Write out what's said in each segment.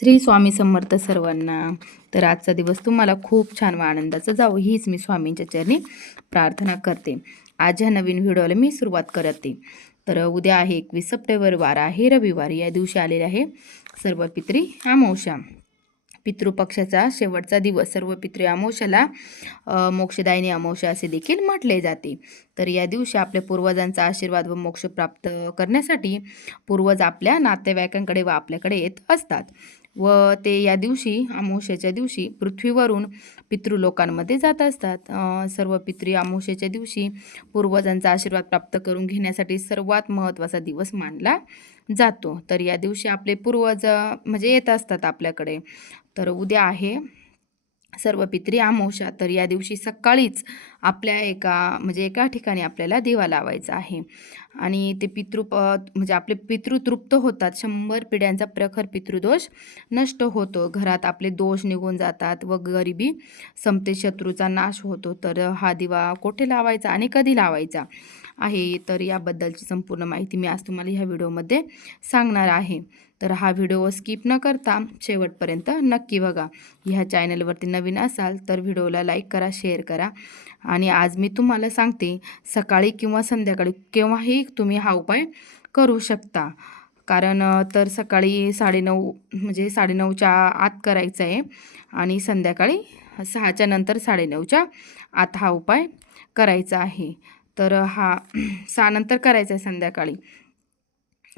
श्री स्वामी समर्थ सर्वांना. तर आजचा दिवस तुम्हाला खूप छान व आनंदाचा जावं हीच मी स्वामींच्या चरणी प्रार्थना करते. आज ह्या नवीन व्हिडिओला मी सुरुवात करते. तर उद्या आहे एकवीस सप्टेंबर वार आहे रविवार या दिवशी आलेले आहे सर्व पित्री अमावस्या पितृपक्षाचा शेवटचा दिवस सर्व पितृ अमावस्याला मोक्षदायिनी अमावस्या असे देखील म्हटले जाते. तर या दिवशी आपल्या पूर्वजांचा आशीर्वाद व मोक्ष प्राप्त करण्यासाठी पूर्वज आपल्या नातेवाईकांकडे व आपल्याकडे येत असतात. व ते या दिवशी अमावस्येच्या दिवशी पृथ्वीवरून पितृलोकांमध्ये जात असतात. सर्व पितृ अमावस्येच्या दिवशी पूर्वजांचा आशीर्वाद प्राप्त करून घेण्यासाठी सर्वात महत्त्वाचा दिवस मानला जातो. तर या दिवशी आपले पूर्वज म्हणजे येत असतात आपल्याकडे. तर उद्या आहे सर्व पित्री अमावस्या तर या दिवशी सकाळीच आपल्या एका म्हणजे एका ठिकाणी आपल्याला दिवा लावायचा आहे. आणि ते पितृ म्हणजे आपले पितृ तृप्त होतात. शंभर पिढ्यांचा प्रखर पितृदोष नष्ट होतो. घरात आपले दोष निघून जातात व गरिबी संपते. शत्रूचा नाश होतो. तर हा दिवा कोठे लावायचा आणि कधी लावायचा आहे? तर याबद्दलची संपूर्ण माहिती मी आज तुम्हाला ह्या व्हिडिओमध्ये सांगणार आहे. तर हा व्हिडिओ स्किप न करता शेवटपर्यंत नक्की बघा. ह्या चॅनलवरती नवीन असाल तर व्हिडिओला लाईक करा शेअर करा. आणि आज मी तुम्हाला सांगते सकाळी किंवा संध्याकाळी केव्हाही तुम्ही हा उपाय करू शकता. कारण तर सकाळी साडेनऊ म्हणजे साडेनऊच्या आत करायचं आहे आणि संध्याकाळी सहाच्या नंतर साडेनऊच्या आत हा उपाय करायचा आहे. तर हा सहानंतर करायचा आहे संध्याकाळी.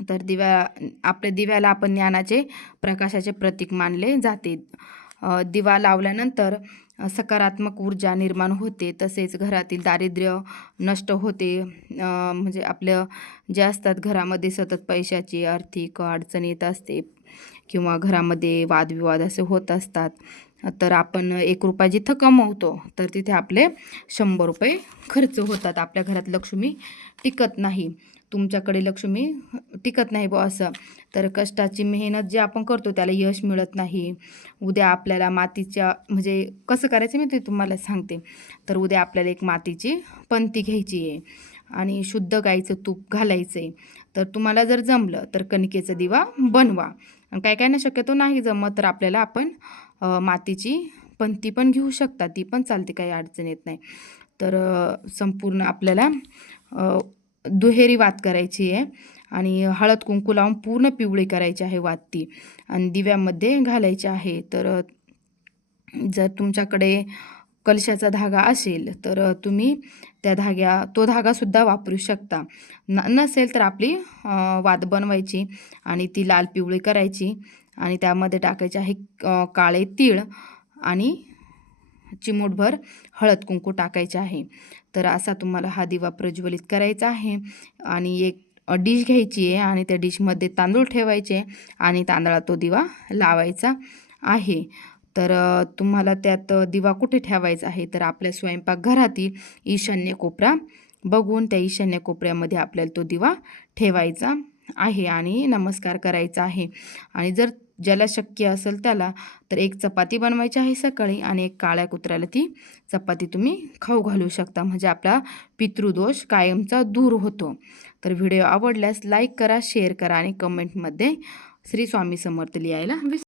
तर दिव्या आपल्या दिव्याला आपण ज्ञानाचे प्रकाशाचे प्रतीक मानले जाते. दिवा लावल्यानंतर सकारात्मक ऊर्जा निर्माण होते. तसेच घरातील दारिद्र्य नष्ट होते. म्हणजे आपलं जे असतात घरामध्ये सतत पैशाची आर्थिक अडचण येत असते किंवा घरामध्ये वादविवाद असे होत असतात. तर आपण एक रुपया जिथं कमवतो तर तिथे आपले शंभर रुपये खर्च होतात. आपल्या घरात लक्ष्मी टिकत नाही. तुमच्याकडे लक्ष्मी टिकत नाही बुवा असं. तर कष्टाची मेहनत जे आपण करतो त्याला यश मिळत नाही. उद्या आपल्याला मातीच्या म्हणजे कसं करायचं मी ते तुम्हाला सांगते. तर उद्या आपल्याला एक मातीची पंती घ्यायची आहे आणि शुद्ध गाईचं तूप घालायचं आहे तर तुम्हाला जर जमलं तर कणकेचा दिवा बनवा. आणि काय काय ना शक्यतो नाही जमत तर आपल्याला आपण मातीची मातीची ती पण घेऊ शकता. ती पण चालते काही अडचण येत नाही. तर संपूर्ण आपल्याला दुहेरी वात करायची आहे आणि हळद कुंकू लावून पूर्ण पिवळी करायची आहे वात ती आणि दिव्यामध्ये घालायची आहे. तर जर तुमच्याकडे कलशाचा धागा असेल तर तुम्ही त्या धाग्या तो धागासुद्धा वापरू शकता. न नसेल तर आपली वात बनवायची आणि ती लाल पिवळी करायची. आणि त्यामध्ये टाकायचे आहे काळे तीळ आणि चिमूटभर हळद कुंकू टाकायचे आहे. तर असा तुम्हाला हा दिवा प्रज्वलित करायचा आहे आणि एक डिश घ्यायची आहे आणि त्या डिशमध्ये तांदूळ ठेवायचे आणि तांदळात तो दिवा लावायचा आहे. तर तुम्हाला त्यात दिवा कुठे ठेवायचा आहे? तर आपल्या स्वयंपाकघरातील ईशान्य कोपरा बघून त्या ईशान्य कोपऱ्यामध्ये आपल्याला तो दिवा ठेवायचा आहे आणि नमस्कार करायचा आहे. आणि जर ज्याला शक्य असेल त्याला तर एक चपाती बनवायची आहे सकाळी आणि एक काळ्या कुत्र्याला ती चपाती तुम्ही खाऊ घालू शकता. म्हणजे आपला पितृदोष कायमचा दूर होतो. तर व्हिडिओ आवडल्यास लाईक करा शेअर करा आणि कमेंटमध्ये श्री स्वामी समर्थ लिहायला